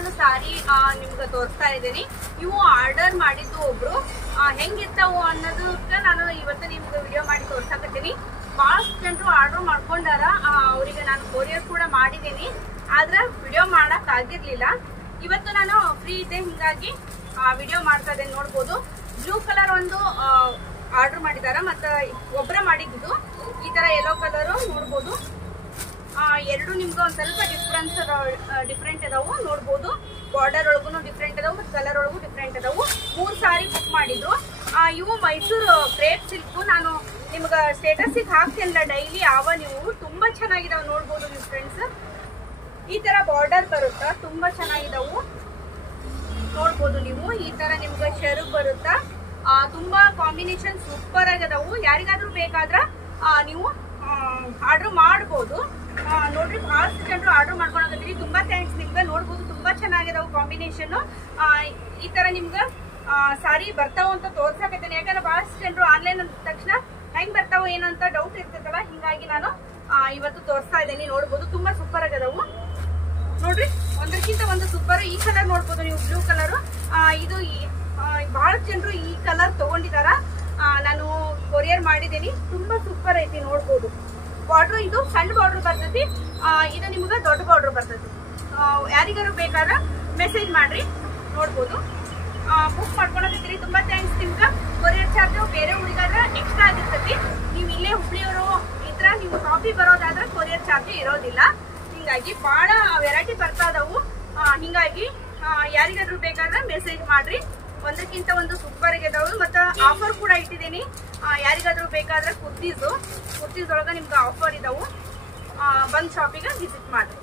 ನಾನು ಸಾರಿ ನಿಮ್ಗೆ ತೋರಿಸ್ತಾ ಇದ್ದೀನಿ. ಇವು ಆರ್ಡರ್ ಮಾಡಿದ್ದು ಒಬ್ರು ಹೆಂಗಿರ್ತಾವು ಅನ್ನೋದಕ್ಕೆ ನಾನು ಇವತ್ತು ನಿಮ್ಗೆ ವಿಡಿಯೋ ಮಾಡಿ ತೋರ್ಸಾಕತ್ತೀನಿ. ಬಹಳಷ್ಟು ಜನರು ಆರ್ಡರ್ ಮಾಡ್ಕೊಂಡಾರ, ಅವರಿಗೆ ನಾನು ಕೊರಿಯರ್ ಕೂಡ ಮಾಡಿದ್ದೀನಿ, ಆದ್ರೆ ವಿಡಿಯೋ ಮಾಡಕ್ ಆಗಿರ್ಲಿಲ್ಲ. ಇವತ್ತು ನಾನು ಫ್ರೀ ಇದ್ದೆ, ಹಿಂಗಾಗಿ ವಿಡಿಯೋ ಮಾಡ್ತಾ ಇದ್ದೇನೆ. ನೋಡ್ಬೋದು ಬ್ಲೂ ಕಲರ್ ಒಂದು ಆರ್ಡರ್ ಮಾಡಿದಾರ, ಮತ್ತೆ ಒಬ್ಬರ ಮಾಡಿದ್ದು ಈ ತರ ಯೆಲ್ಲೋ ಕಲರ್ ನೋಡ್ಬೋದು. ಎರಡು ನಿಮ್ಗೆ ಒಂದ್ ಸ್ವಲ್ಪ ಡಿಫ್ರೆಂಟ್ ಅದಾವು ನೋಡ್ಬೋದು. ಬಾರ್ಡರ್ ಒಳಗೂ ಡಿಫ್ರೆಂಟ್ ಅದಾವು ಮತ್ತು ಕಲರ್ ಒಳಗೂ ಡಿಫ್ರೆಂಟ್ ಅದಾವು. 3 ಸಾರಿ ಬುಕ್ ಮಾಡಿದ್ರು. ಇವು ಮೈಸೂರು ಕ್ರೇಪ್ ಸಿಲ್ಕ್. ನಾನು ನಿಮ್ಗೆ ಸ್ಟೇಟಸ್ಗೆ ಹಾಕ್ತೇನಲ್ಲ ಡೈಲಿ, ನೀವು ತುಂಬಾ ಚೆನ್ನಾಗಿದಾವೆ ನೋಡ್ಬೋದು ನೀವು ಫ್ರೆಂಡ್ಸ್. ಈ ತರ ಬಾರ್ಡರ್ ಬರುತ್ತಾ, ತುಂಬಾ ಚೆನ್ನಾಗಿದಾವು ನೋಡ್ಬೋದು ನೀವು. ಈ ತರ ನಿಮ್ಗೆ ಶೆರಗ್ ಬರುತ್ತಾ, ತುಂಬಾ ಕಾಂಬಿನೇಷನ್ ಸೂಪರ್ ಆಗದವು. ಯಾರಿಗಾದ್ರೂ ಬೇಕಾದ್ರ ನೀವು ಆರ್ಡರ್ ಮಾಡ್ಬೋದು. ನೋಡ್ರಿ ಬಹಳಷ್ಟು ಜನರು ಆರ್ಡರ್ ಮಾಡ್ಕೊಳಕತ್ತೀರಿ, ತುಂಬಾ ಥ್ಯಾಂಕ್ಸ್ ನಿಮ್ಗೆ. ನೋಡ್ಬೋದು ತುಂಬಾ ಚೆನ್ನಾಗಿದಾವು ಕಾಂಬಿನೇಷನ್. ಈ ತರ ನಿಮ್ಗೆ ಸಾರಿ ಬರ್ತಾವ ಅಂತ ತೋರ್ಸಾಕತ್ತೇನೆ, ಯಾಕಂದ್ರೆ ಬಹಳಷ್ಟು ಜನರು ಆನ್ಲೈನ್ ಅಂದ ತಕ್ಷಣ ಹೆಂಗ್ ಬರ್ತಾವ ಏನಂತ ಡೌಟ್ ಇರ್ತೈತಲ್ಲ, ಹಿಂಗಾಗಿ ನಾನು ಇವತ್ತು ತೋರಿಸ್ತಾ ಇದ್ದೀನಿ. ನೋಡ್ಬೋದು ತುಂಬಾ ಸೂಪರ್ ಆಗದವು ನೋಡ್ರಿ, ಒಂದಕ್ಕಿಂತ ಒಂದು ಸೂಪರ್. ಈ ಕಲರ್ ನೋಡ್ಬೋದು ನೀವು, ಬ್ಲೂ ಕಲರ್. ಇದು ಬಹಳಷ್ಟು ಜನರು ಈ ಕಲರ್ ತಗೊಂಡಿದಾರ, ನಾನು ಕೊರಿಯರ್ ಮಾಡಿದ್ದೀನಿ. ತುಂಬಾ ಸೂಪರ್ ಐತಿ ನೋಡ್ಬೋದು. ಬಾರ್ಡರ್ ಇದು ಸಣ್ಣ ಬಾರ್ಡರ್ ಬರ್ತೈತಿ, ಇದು ನಿಮ್ಗೆ ದೊಡ್ಡ ಬಾರ್ಡರ್ ಬರ್ತೈತಿ. ಯಾರಿಗಾರು ಬೇಕಾದ್ರೆ ಮೆಸೇಜ್ ಮಾಡ್ರಿ. ನೋಡ್ಬೋದು ಬುಕ್ ಮಾಡ್ಕೊಳಕತ್ತೀರಿ, ತುಂಬಾ ಥ್ಯಾಂಕ್ಸ್ ನಿಮ್ಗೆ. ಕೊರಿಯರ್ ಚಾರ್ಜ್ ಬೇರೆ ಊರಿಗಾದ್ರೆ ಎಕ್ಸ್ಟ್ರಾ ಆಗಿರ್ತೈತಿ. ನೀವು ಇಲ್ಲೇ ಹುಬ್ಳಿಯವರು ಇದ್ರ ನೀವು ಕಾಪಿ ಬರೋದಾದ್ರೆ ಕೊರಿಯರ್ ಚಾರ್ಜ್ ಇರೋದಿಲ್ಲ. ಹಿಂಗಾಗಿ ಬಹಳ ವೆರೈಟಿ ಬರ್ತಾ ಇದಾವು. ಹಿಂಗಾಗಿ ಯಾರಿಗಾದ್ರೂ ಬೇಕಾದ್ರೆ ಮೆಸೇಜ್ ಮಾಡ್ರಿ. ಒಂದಕ್ಕಿಂತ ಒಂದು ಸೂಪರ್ ಆಗಿದಾವು. ಮತ್ತೆ ಆಫರ್ ಕೂಡ ಇಟ್ಟಿದ್ದೀನಿ, ಯಾರಿಗಾದ್ರೂ ಬೇಕಾದ್ರೆ ಕುರ್ತೀಸ್ ಒಳಗ ನಿಮ್ಗೆ ಆಫರ್ ಇದಾವು. ಬಂದ್ ಶಾಪಿಗೆ ವಿಸಿಟ್ ಮಾಡ್ರಿ.